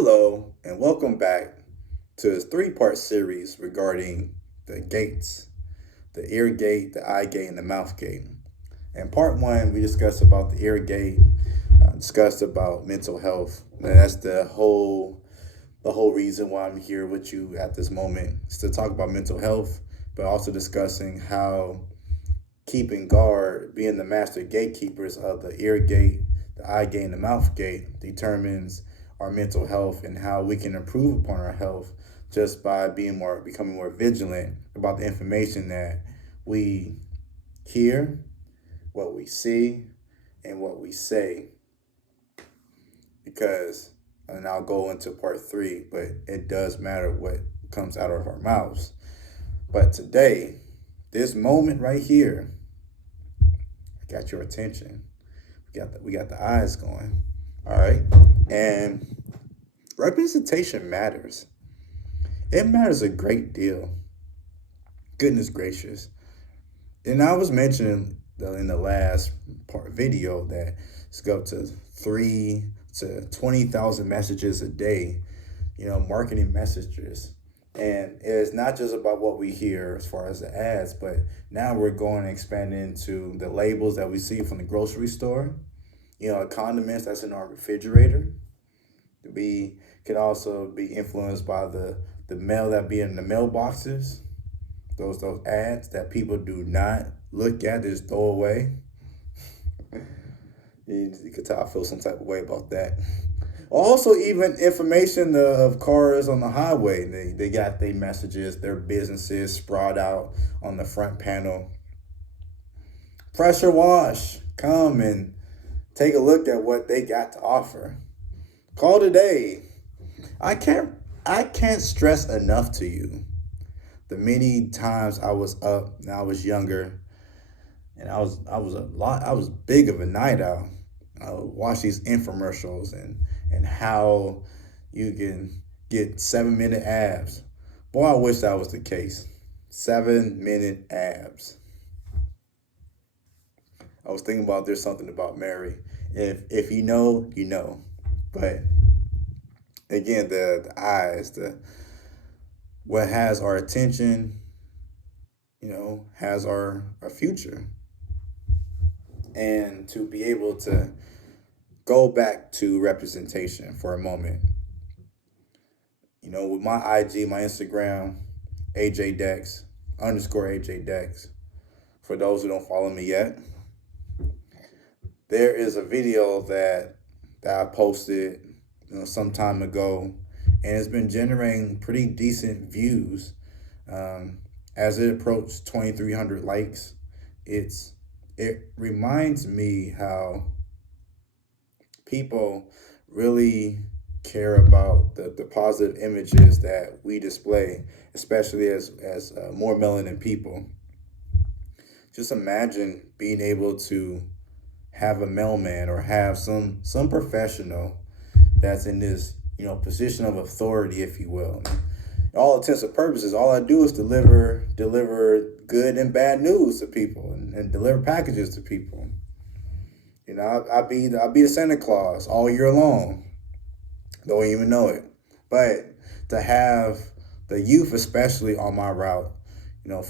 Hello, and welcome back to this three-part series regarding the gates, the ear gate, the eye gate, and the mouth gate. In part one, we discussed about the ear gate, discussed about mental health. And that's the whole reason why I'm here with you at this moment is to talk about mental health, but also discussing how keeping guard, being the master gatekeepers of the ear gate, the eye gate, and the mouth gate determines our mental health and how we can improve upon our health just by becoming more vigilant about the information that we hear, what we see, and what we say. Because, and I'll go into part three, but it does matter what comes out of our mouths. But today, this moment right here, I got your attention. We got the eyes going. All right. And representation matters. It matters a great deal. Goodness gracious. And I was mentioning in the last part video that it's go up to 3 to 20,000 messages a day, marketing messages. And it's not just about what we hear as far as the ads, but now we're going to expand into the labels that we see from the grocery store, condiments that's in our refrigerator. We can also be influenced by the mail that be in the mailboxes, those ads that people do not look at, just throw away. You can tell I feel some type of way about that. Also, even information of cars on the highway. They got their messages, their businesses sprout out on the front panel. Pressure wash. Come and take a look at what they got to offer. Call today. I can't stress enough to you the many times I was up and I was younger, and I was big of a night owl. I would watch these infomercials and how you can get 7-minute abs. Boy, I wish that was the case. 7-minute abs. I was thinking about there's something about Mary. If you know, you know. But again, the eyes, what has our attention, has our future. And to be able to go back to representation for a moment. With my IG, my Instagram, AJ Dex, _AJ Dex. For those who don't follow me yet, there is a video that I posted, some time ago, and it's been generating pretty decent views. As it approached 2,300 likes, it reminds me how people really care about the positive images that we display, especially as more melanin people. Just imagine being able to have a mailman or have some professional that's in this position of authority, if you will. All intents and purposes, all I do is deliver good and bad news to people and deliver packages to people. I'll be the Santa Claus all year long. Don't even know it. But to have the youth, especially on my route,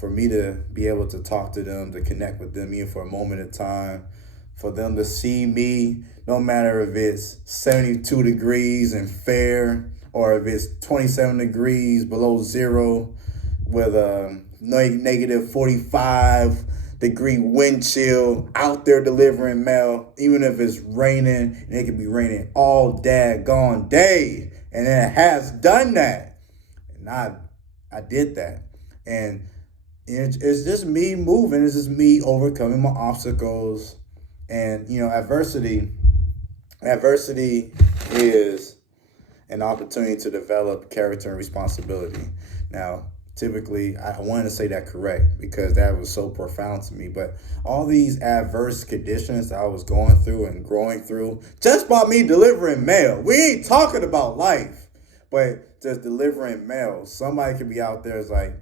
for me to be able to talk to them, to connect with them even for a moment of time, for them to see me, no matter if it's 72 degrees and fair, or if it's 27 degrees below zero with a negative 45-degree wind chill, out there delivering mail, even if it's raining, and it can be raining all daggone day. And it has done that. And I did that. And it's just me moving. It's just me overcoming my obstacles. And, adversity is an opportunity to develop character and responsibility. Now, typically, I wanted to say that correct because that was so profound to me. But all these adverse conditions that I was going through and growing through, just by me delivering mail, we ain't talking about life, but just delivering mail. Somebody could be out there is like,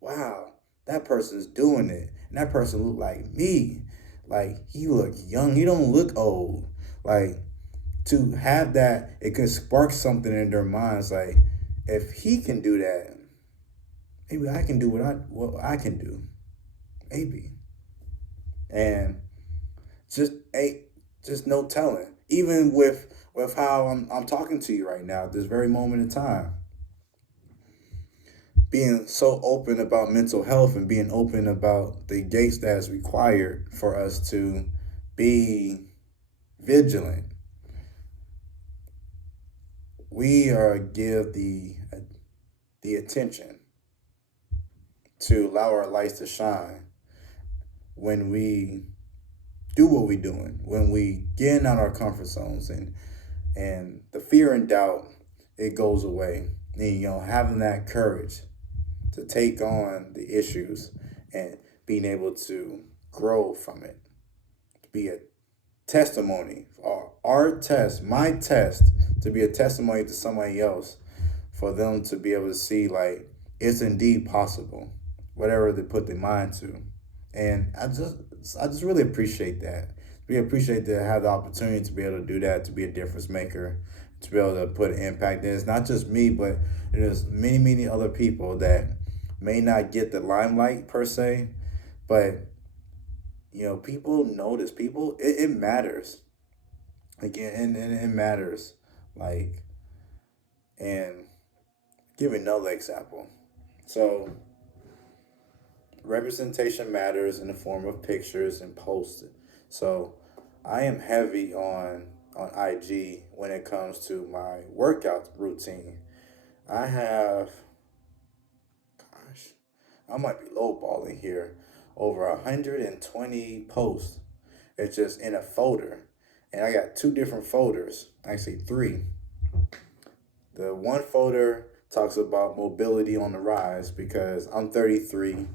wow, that person's doing it. And that person look like me. Like, he look young. He don't look old. Like, to have that, it can spark something in their minds. Like, if he can do that, maybe I can do what I can do. Maybe. And just no telling. Even with how I'm talking to you right now, at this very moment in time, being so open about mental health and being open about the gates that is required for us to be vigilant. We are give the attention to allow our lights to shine when we do what we're doing, when we get out our comfort zones, and the fear and doubt, it goes away. And, having that courage to take on the issues and being able to grow from it, to be a testimony, or our test, my test, to be a testimony to somebody else, for them to be able to see, like, it's indeed possible, whatever they put their mind to. And I just really appreciate that. We appreciate to have the opportunity to be able to do that, to be a difference maker, to be able to put an impact. And it's not just me, but there's many, many other people that may not get the limelight per se, but people notice. People, it matters. Again, and it matters. Like, and give another example. So, representation matters in the form of pictures and posts. So I am heavy on IG when it comes to my workout routine. I have, I might be lowballing here, over 120 posts. It's just in a folder. And I got two different folders, actually three. The one folder talks about mobility on the rise, because I'm 33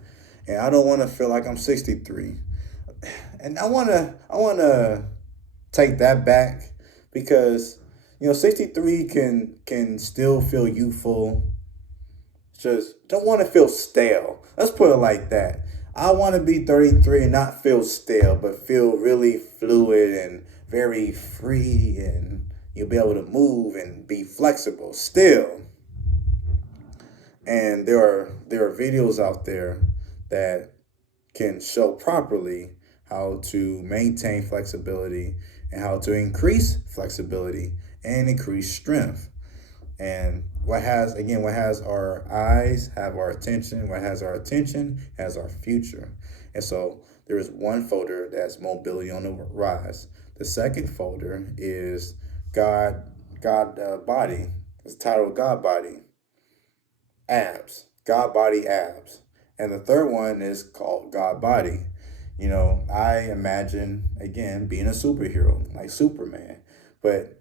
and I don't want to feel like I'm 63. And I want to take that back, because 63 can still feel youthful. Just don't want to feel stale. Let's put it like that. I want to be 33 and not feel stale, but feel really fluid and very free, and you'll be able to move and be flexible still. And there are videos out there that can show properly how to maintain flexibility and how to increase flexibility and increase strength. And what has our eyes have our attention. What has our attention has our future. And so there is one folder that's mobility on the rise. The second folder is God body. It's titled God body, abs, God body abs. And the third one is called God body. I imagine, again, being a superhero like Superman, but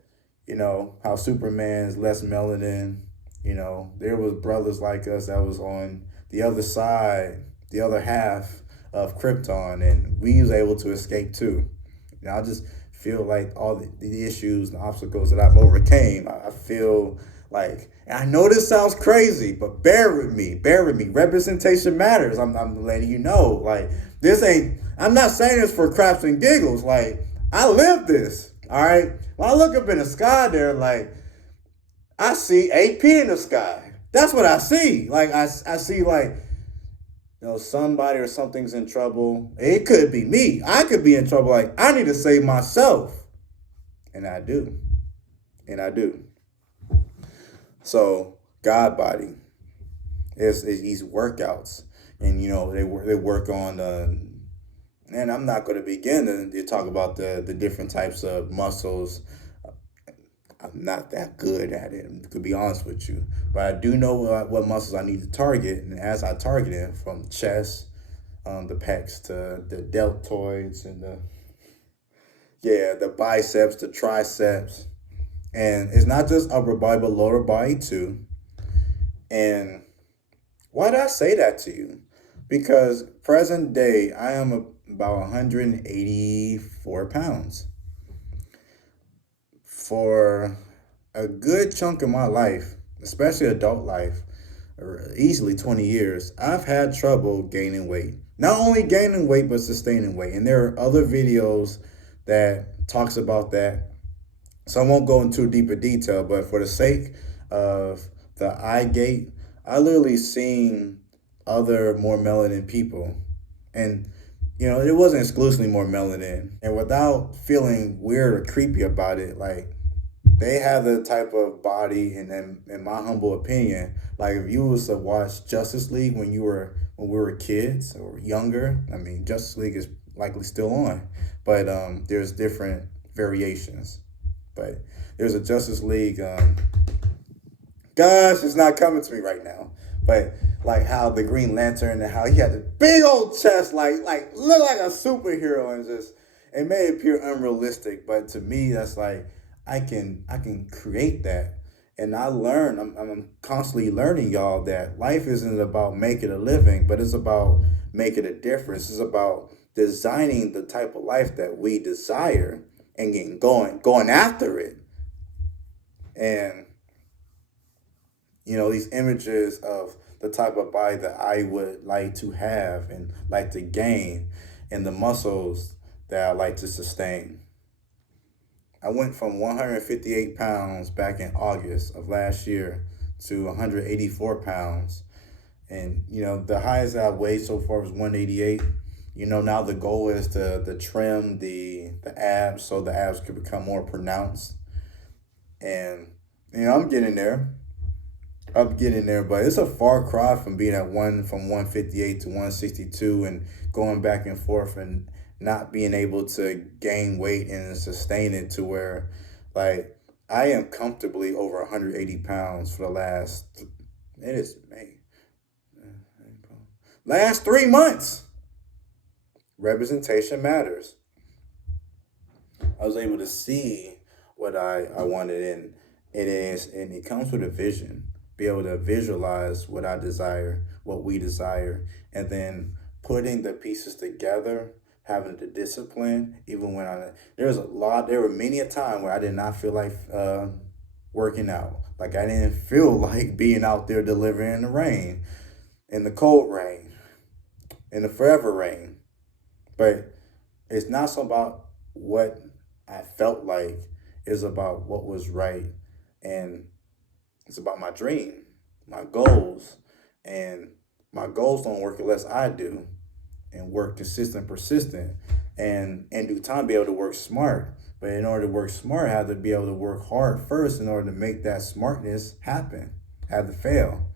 how Superman's less melanin. There was brothers like us that was on the other side, the other half of Krypton, and we was able to escape too. I just feel like all the issues and obstacles that I've overcame, I feel like, and I know this sounds crazy, but bear with me. Representation matters. I'm letting you know, like, I'm not saying this for craps and giggles. Like, I live this, all right? When I look up in the sky there, like, I see AP in the sky. That's what I see. Like, I see, like, somebody or something's in trouble. It could be me. I could be in trouble. Like, I need to save myself. And I do. So, God body is these workouts. And, they work on, and I'm not going to begin to talk about the different types of muscles. I'm not that good at it, to be honest with you. But I do know what muscles I need to target. And as I target it, from chest, the pecs, to the deltoids, and the biceps, the triceps. And it's not just upper body, but lower body too. And why did I say that to you? Because present day, I am about 184 pounds. For a good chunk of my life, especially adult life, easily 20 years, I've had trouble gaining weight. Not only gaining weight, but sustaining weight. And there are other videos that talks about that. So I won't go into deeper detail, but for the sake of the eye gate, I literally seen other more melanin people. And, it wasn't exclusively more melanin. And without feeling weird or creepy about it, like, they have the type of body, and then, in my humble opinion, like if you was to watch Justice League when we were kids or younger, I mean, Justice League is likely still on, but there's different variations. But there's a Justice League. Gosh, it's not coming to me right now. But like how the Green Lantern and how he had the big old chest, like look like a superhero, and just it may appear unrealistic, but to me that's like I can create that. And I'm constantly learning, y'all, that life isn't about making a living, but it's about making a difference. It's about designing the type of life that we desire and getting going after it. And these images of the type of body that I would like to have and like to gain, and the muscles that I like to sustain. I went from 158 pounds back in August of last year to 184 pounds. And, the highest I've weighed so far was 188. Now the goal is to trim the abs so the abs can become more pronounced. And, I'm getting there. But it's a far cry from being at from 158 to 162 and going back and forth and not being able to gain weight and sustain it to where, like, I am comfortably over 180 pounds for the last 3 months. Representation matters. I was able to see what I wanted, and it comes with a vision. Be able to visualize what I desire, what we desire, and then putting the pieces together, having the discipline. Even when there were many a time where I did not feel like working out. Like I didn't feel like being out there delivering in the rain, in the cold rain, in the forever rain. But it's not so about what I felt like. It's about what was right. And it's about my dream, my goals. And my goals don't work unless I do and work consistent, persistent, and in due time be able to work smart. But in order to work smart, I have to be able to work hard first in order to make that smartness happen. I have to fail.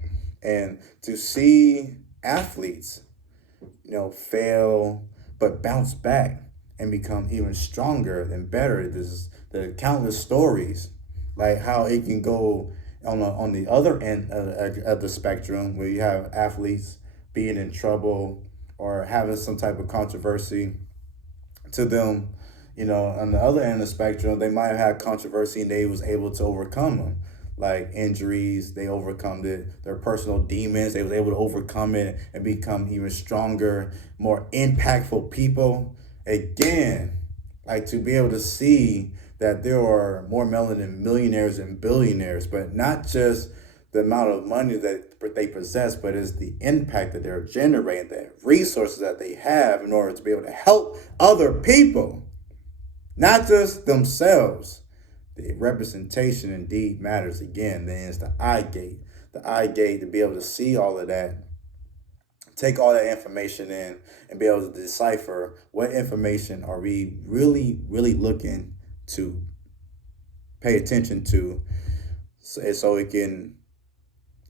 And to see athletes, fail but bounce back and become even stronger and better. There's the countless stories, like how it can go on the other end of the spectrum, where you have athletes being in trouble or having some type of controversy to them. On the other end of the spectrum, they might have had controversy and they was able to overcome them, like injuries. They overcome their personal demons. They was able to overcome it and become even stronger, more impactful people. Again, like to be able to see that there are more melanin millionaires and billionaires, but not just the amount of money that they possess, but it's the impact that they're generating, the resources that they have in order to be able to help other people, not just themselves. The representation indeed matters again. Then it's the eye gate. The eye gate to be able to see all of that, take all that information in, and be able to decipher what information are we really, really looking to pay attention to, so it can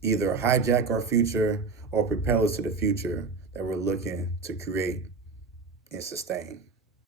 either hijack our future or propel us to the future that we're looking to create and sustain.